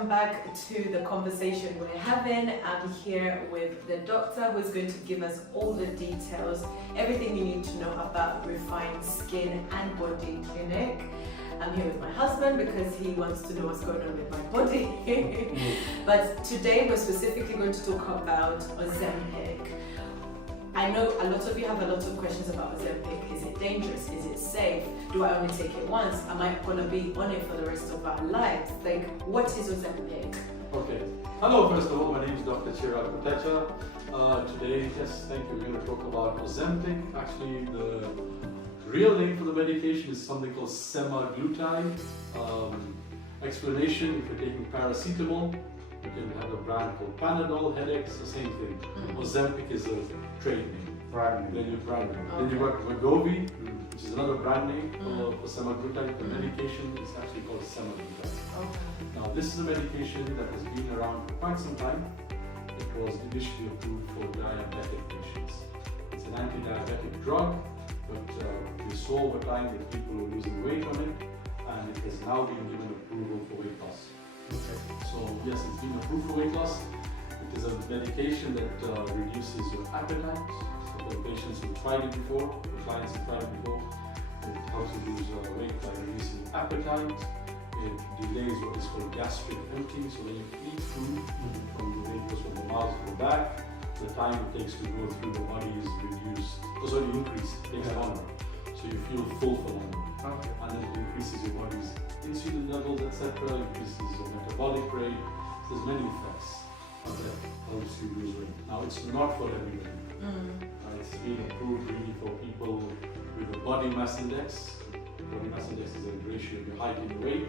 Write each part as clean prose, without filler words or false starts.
welcome back to the conversation we're having. I'm here with the doctor who's going to give us all the details, everything you need to know about Refined Skin and Body Clinic. I'm here with my husband because he wants to know what's going on with my body. But today we're specifically going to talk about Ozempic. I know a lot of you have a lot of questions about Ozempic. Is it dangerous? Is it safe? Do I only take it once? Am I going to be on it for the rest of our lives? Like, what is Ozempic? Okay. Hello, first of all, my name is Dr. Chirag Kotecha. Today, yes, thank you, we're going to talk about Ozempic. Actually, the real name for the medication is something called semaglutide. Explanation, if you're taking paracetamol, you can have a brand called Panadol, headaches, the same thing. Ozempic is a trade name. Brand name. Then you've got Wegovy, which is another brand name for semaglutide. The medication is actually called semaglutide. Now, this is a medication that has been around for quite some time. It was initially approved for diabetic patients. It's an anti-diabetic drug, but we saw over time that people were losing weight on it, and it has now been given approval for weight loss. Okay. So yes, it's been approved for weight loss. It is a medication that reduces your appetite. So for the patients who tried it before, the clients who tried it before, it helps you lose weight by reducing appetite. It delays what is called gastric emptying. So when you eat food, from the weight goes from the mouth to the back, the time it takes to go through the body is reduced. Increased. It takes longer. So you feel full for longer. Okay. And then it increases your body's insulin levels, etc. Increases your metabolic rate. So there's many effects that helps you lose weight. Now, it's not for everybody. It's been approved really for people with a body mass index. Body mass index is a ratio of your height and your weight.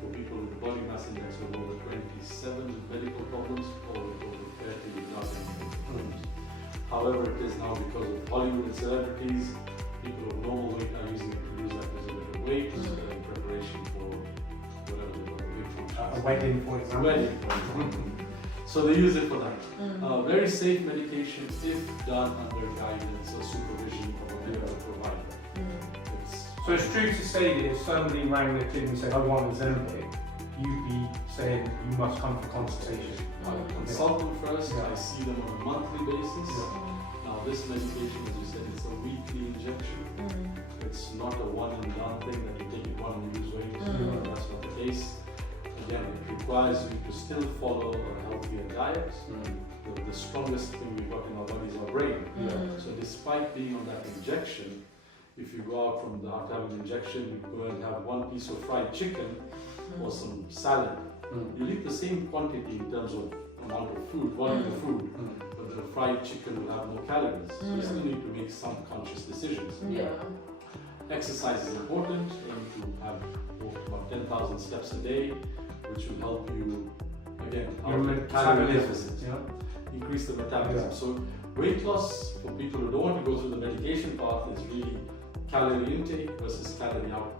For people with a body mass index of over 27 with medical problems, or over 30 without any medical problems. However, it is now because of Hollywood and celebrities, people of normal weight are using it to lose that little bit of weight in preparation for whatever they call it. A wedding, for example. Wedding, for example. So they use it for that. Very safe medication if done under guidance or supervision of a medical provider. So it's true to say that if somebody rang the clinic and said, I want Ozempic, you'd be saying you must come for consultation. I consult them first, I see them on a monthly basis. Now this medication, as you said, it's a weekly injection. It's not a one and done thing that you take it one and lose weight. That's not the case. Again, it requires you to still follow a healthier diet. The strongest thing we've got in our body is our brain. So despite being on that injection, if you go out from after having an injection, you go and have one piece of fried chicken or some salad. You'll eat the same quantity in terms of amount of food, volume of food, but the fried chicken will have no calories. So you still need to make some conscious decisions. Exercise is important. Aim to have about 10,000 steps a day, which will help you, again, calorie deficit. Increase the metabolism. So weight loss for people who don't want to go through the medication path is really calorie intake versus calorie output.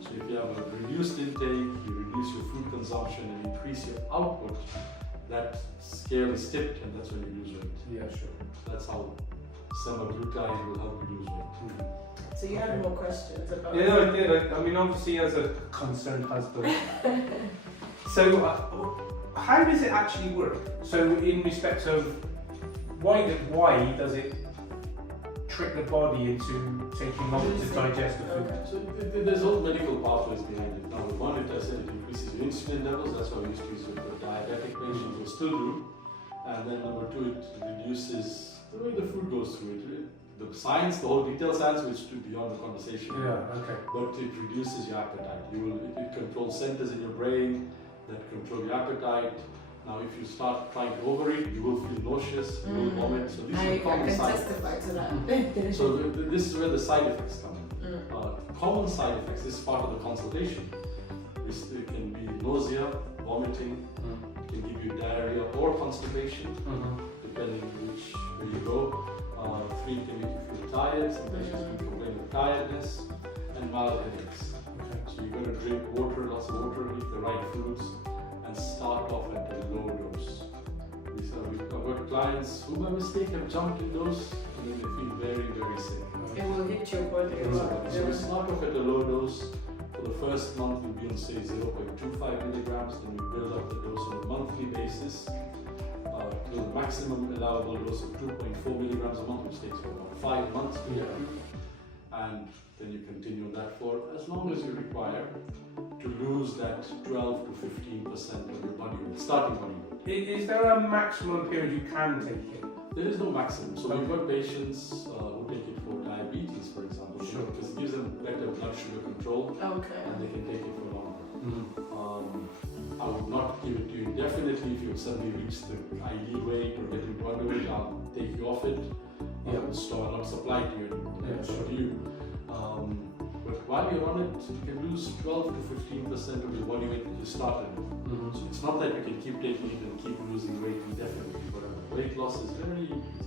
So if you have a reduced intake, you reduce your food consumption and increase your output, that scale is tipped and that's when you lose weight. Yeah, sure. That's how semaglutide will help you lose weight. So you had more questions about Yeah, no, I did. I mean, obviously as a concerned husband. So how does it actually work? So in respect of why does it trick the body into taking longer to digest the food? So there's all medical pathways behind it. Now, one, it said it increases your insulin levels. That's why we used to use it for diabetic patients. We still do. And then number two, it reduces the way the food goes through it. The science, the whole detailed science, which to beyond the conversation. But it reduces your appetite. It controls centers in your brain that control your appetite. Now, if you start trying to overeat, you will feel nauseous, you will vomit. So these are common side effects. So this is where the side effects come in. Common side effects, this is part of the consultation. It can be nausea, vomiting, it can give you diarrhea or constipation, depending where you go. 3 can make you feel tired, some patients can complain of tiredness, and mild headaches. So you've got to drink water, lots of water, eat the right foods, and start off at a low dose. I've got clients who by mistake have jumped in dose and then they feel very, very sick. It will hit your body. So we start off at a low dose. For For the first month, you'll be on say 0.25 milligrams, then you build up the dose on a monthly basis to the maximum allowable dose of 2.4 milligrams a month, which takes for about 5 months to get through. And then you continue on that for as long as you require to lose that 12 to 15% of your body weight, starting body weight. Is there a maximum period you can take it? There is no maximum. So we've got patients who take it for diabetes, for example, Sure. because it gives them better blood sugar control Okay. and they can take it for longer. I would not give it to you indefinitely. If you suddenly reach the ideal weight or getting to underweight, I'll take you off it. Yeah. Store not supply to you. Yeah, It's sure. up to you. But while you're on it, you can lose 12 to 15% of your body weight that you started with. So it's not that you can keep taking it and keep losing weight indefinitely. But weight loss is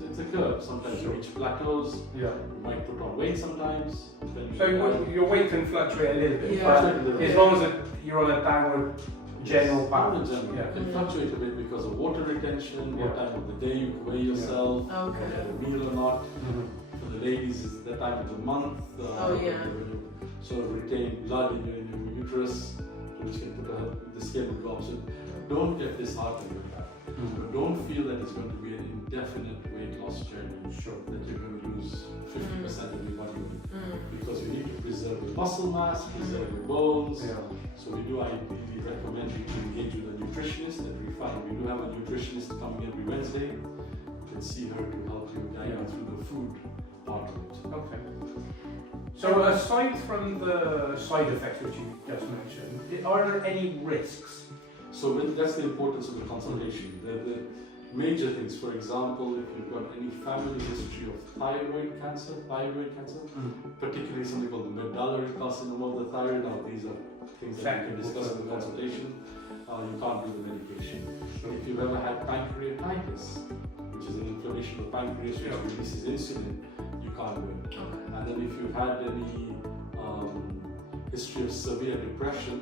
it's a curve. Sometimes you reach plateaus. Yeah. You might put on weight sometimes. Then you So your weight can fluctuate a little bit, Yeah. but as long as you're on a downward general path. In general, Yeah. it can fluctuate a bit because of water retention, what Yeah. time of the day you weigh yourself, Okay. whether you had a meal or not. For the ladies, it's that time of the month. Oh, yeah. When you sort of retain blood in your uterus, which can put the skin will go up. So don't get disheartened with that. But don't feel that it's going to be an indefinite weight loss journey. Sure. That you're going to lose 50% of your body weight. Because you need to preserve your muscle mass, preserve your bones. Yeah. So we do ideally recommend you to engage with a nutritionist that we find. We do have a nutritionist coming every Wednesday. You can see her to help you guide you through the food part of it. Okay. So aside from the side effects which you just mentioned, are there any risks? So that's the importance of the consultation. The major things, for example, if you've got any family history of thyroid cancer, particularly something called the medullary carcinoma of the thyroid. Now these are things that you can discuss in the consultation. You can't do the medication. If you've ever had pancreatitis, which is an inflammation of the pancreas which releases insulin, you can't do it. And then if you've had any history of severe depression,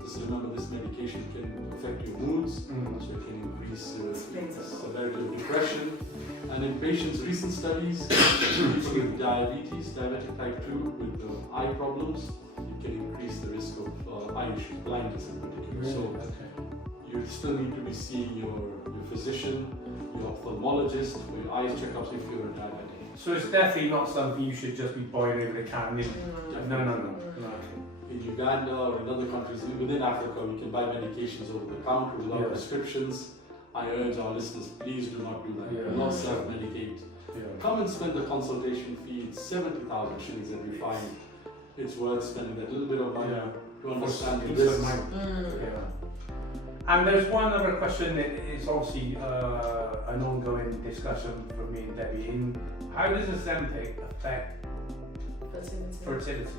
just remember this medication can affect your moods, so it can increase the severity of depression. And in patients, recent studies, people with diabetes, diabetic type 2, with eye problems, it can increase the risk of eye issues, blindness in particular. So you still need to be seeing your physician, your ophthalmologist for your eyes checkups if you're a diabetic. So it's definitely not something you should just be buying over the counter. No. In Uganda or in other countries within Africa, we can buy medications over the counter without prescriptions. I urge our listeners, please do not do that. Do not self-medicate. Come and spend the consultation fee. It's 70,000 shillings that we find it's worth spending that little bit of money to understand the risks. And there's one other question that is obviously an ongoing discussion for me and Debbie. How does Ozempic affect fertility?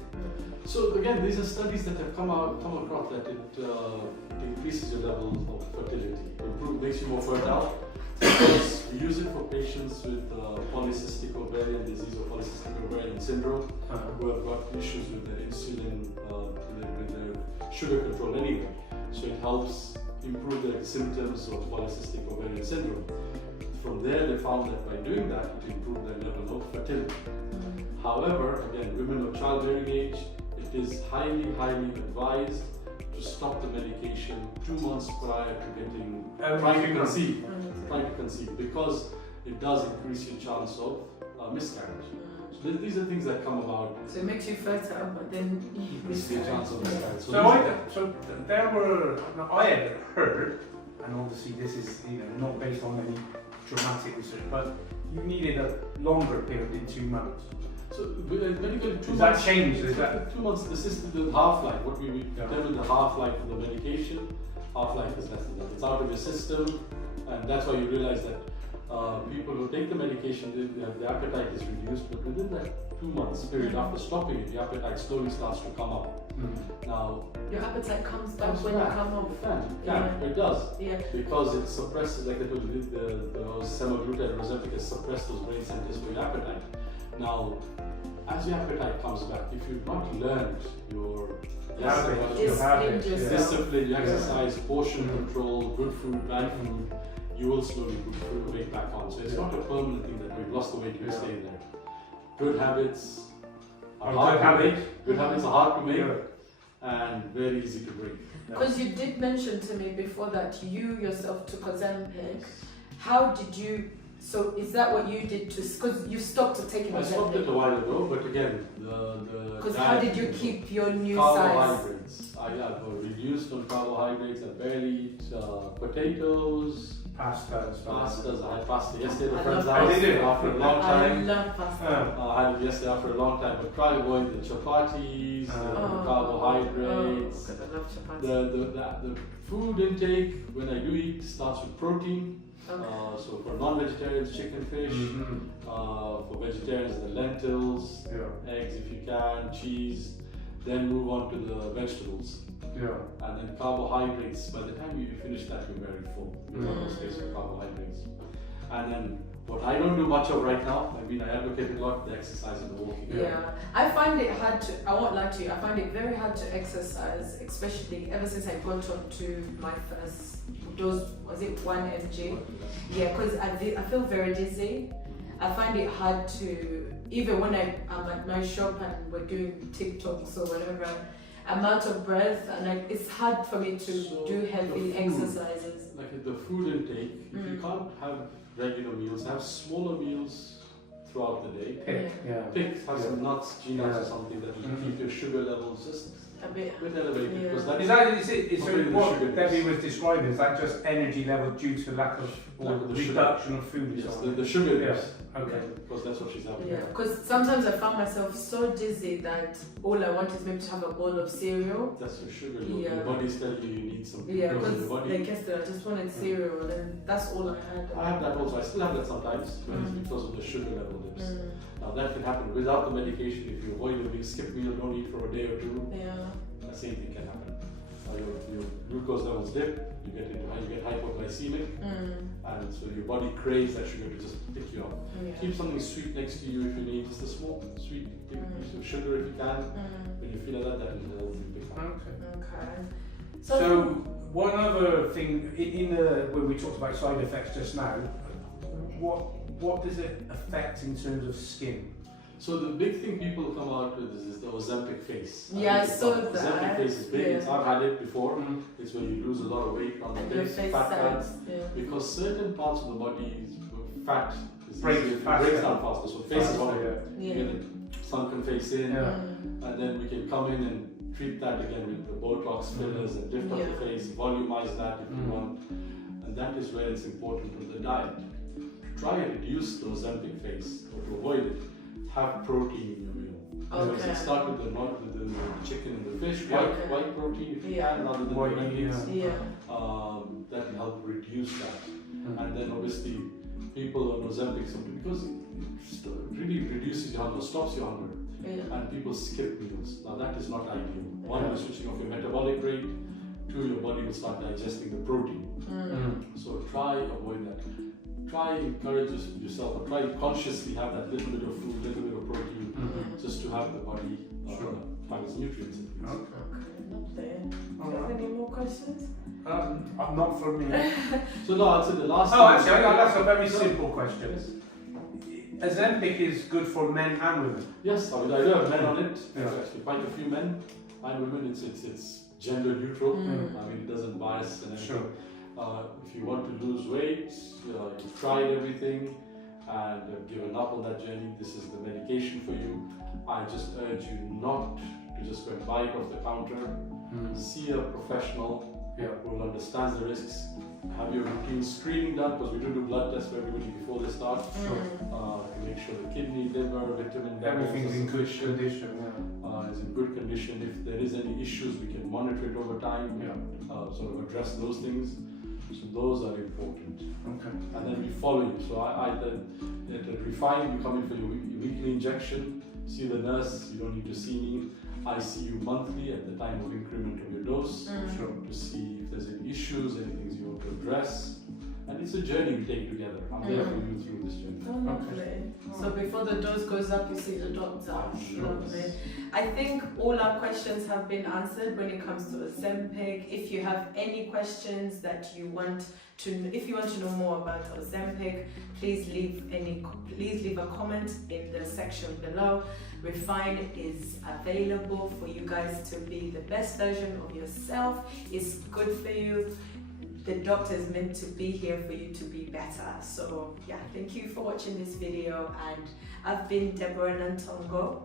So again, these are studies that have come across that it increases your level of fertility, makes you more fertile. Because we use it for patients with polycystic ovarian disease or polycystic ovarian syndrome who have got issues with their insulin, with their sugar control anyway. So it helps improve the symptoms of polycystic ovarian syndrome. From there, they found that by doing that, it improved their level of fertility. However, again, women of childbearing age, it is highly advised to stop the medication 2 months prior to trying to conceive, because it does increase your chance of miscarriage. So these are things that come about. So it makes you fertile, but then you increase your chance of miscarriage. I had heard, and obviously this is not based on any dramatic research, but you needed a longer period than 2 months. So medically, 2 months. Does that change? Is that 2 months? The system, the half-life. What we determine the half-life of the medication. Half-life is less than that. It's out of your system, and that's why you realize that people who take the medication, the appetite is reduced, but within that 2 months period after stopping it, the appetite slowly starts to come up. Now, your appetite comes back when you come off. It does. Because it suppresses, like I told you, the semaglutide or Ozempic has suppressed those brain centers for your appetite. Now, as your appetite comes back, if you've not learned your discipline, your exercise, portion control, good food, bad food, you will slowly put the weight back on. So it's not a permanent thing that we've lost the weight, you're staying there. Good habits are hard to make. Good habits are hard to make. and very easy to break. Because you did mention to me before that you yourself took Ozempic. How did you? So is that what you did to? Because you stopped taking Ozempic. I stopped it a while ago, but again, the because how did you keep your new size? Carbohydrates. I have reduced on carbohydrates. I barely eat potatoes. Pastas. I had pasta yesterday at a friend's house after a long time. I love pasta. I had it yesterday after a long time, but try to avoid the chapatis, the carbohydrates. Because I love chapati. The food intake when I do eat starts with protein. Okay. So for non-vegetarians, chicken, fish. For vegetarians, the lentils, eggs if you can, cheese. Then move on to the vegetables. And then carbohydrates. By the time you finish that, you're very full. You have no space for carbohydrates. And then what I don't do much of right now, I mean, I advocate a lot the exercise and the walking. Yeah, I find it hard to. I won't lie to you. I find it very hard to exercise, especially ever since I got onto my first dose. Was it 1 mg? Yeah, because I feel very dizzy. I find it hard to, even when I'm at my shop and we're doing TikToks or whatever, I'm out of breath and it's hard for me to do heavy exercises. Like the food intake, if you can't have regular meals, have smaller meals throughout the day. Have some nuts, peanuts or something that will keep your sugar levels just a bit elevated. Because that is what Debbie was describing, is that just energy level due to lack of reduction of food? Yes, the sugar yes. Okay. Because that's what she's having. Yeah, because sometimes I found myself so dizzy that all I want is maybe to have a bowl of cereal. That's your sugar. Your body's telling you need some. Yeah, because like yesterday I just wanted cereal and that's all I had. I have that also. I still have that sometimes because of the sugar level dips. Now that can happen without the medication. If you avoid a meal, skip meal, don't eat for a day or two. The same thing can happen. Your glucose levels dip. You get hypoglycemic, and so your body craves that sugar to just pick you up. Keep something sweet next to you if you need, just a small sweet piece of sugar if you can. When you feel like that will help you pick up. Okay. So one other thing when we talked about side effects just now, what does it affect in terms of skin? So the big thing people come out with is the Ozempic face. Yeah, I saw that. Ozempic face is big. I've had it before. It's when you lose a lot of weight on the face, fat. Because certain parts of the body, fat breaks down faster. So face is one of them. You get a sunken face in, and then we can come in and treat that again with the Botox fillers and lift up the face, volumize that if you want. And that is where it's important with the diet. Try and reduce the Ozempic face, or to avoid it. Have protein in your meal. So start with the chicken and the fish, white protein if you can, rather than the red meats. That will help reduce that. And then obviously people on Ozempic, because it really reduces your hunger, stops your hunger. And people skip meals. Now that is not ideal. One, you're switching off your metabolic rate. Two, your body will start digesting the protein. So try avoid that. Try encourage yourself, or try consciously have that little bit of food, little bit of protein, just to have the body find its nutrients. Okay, not there. Do you have any more questions? Not from me. So no, I'd say the last. Actually, that's a very simple question. Ozempic is good for men and women. Yes, I do have men on it. Actually, quite a few men and women. It's gender neutral. I mean, it doesn't bias and everything. If you want to lose weight, you've tried everything and given up on that journey, this is the medication for you. I just urge you not to just go and buy it off the counter. See a professional who will understand the risks. Have your routine screening done, because we do blood tests for everybody before they start. To make sure the kidney, liver, vitamin, everything's in good condition. Is in good condition. If there is any issues, we can monitor it over time. Sort of address those things. So those are important. And then we follow you. So at Refine, you come in for your weekly injection, see the nurse, you don't need to see me. I see you monthly at the time of increment of your dose to see if there's any issues, any things you want to address. And it's a journey we take together. I'm there for you through this journey. Oh, lovely. So before the dose goes up, you see the doctor. Lovely. I think all our questions have been answered when it comes to Ozempic. If you have any questions that you want to, if you want to know more about Ozempic, please leave a comment in the section below. Refine is available for you guys to be the best version of yourself. It's good for you. The doctor is meant to be here for you to be better. So yeah, thank you for watching this video, and I've been Deborah Nantongo.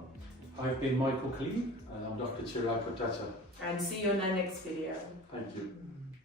I've been Michael Khalid. And I'm Dr. Chirag Kotecha. And see you in our next video. Thank you.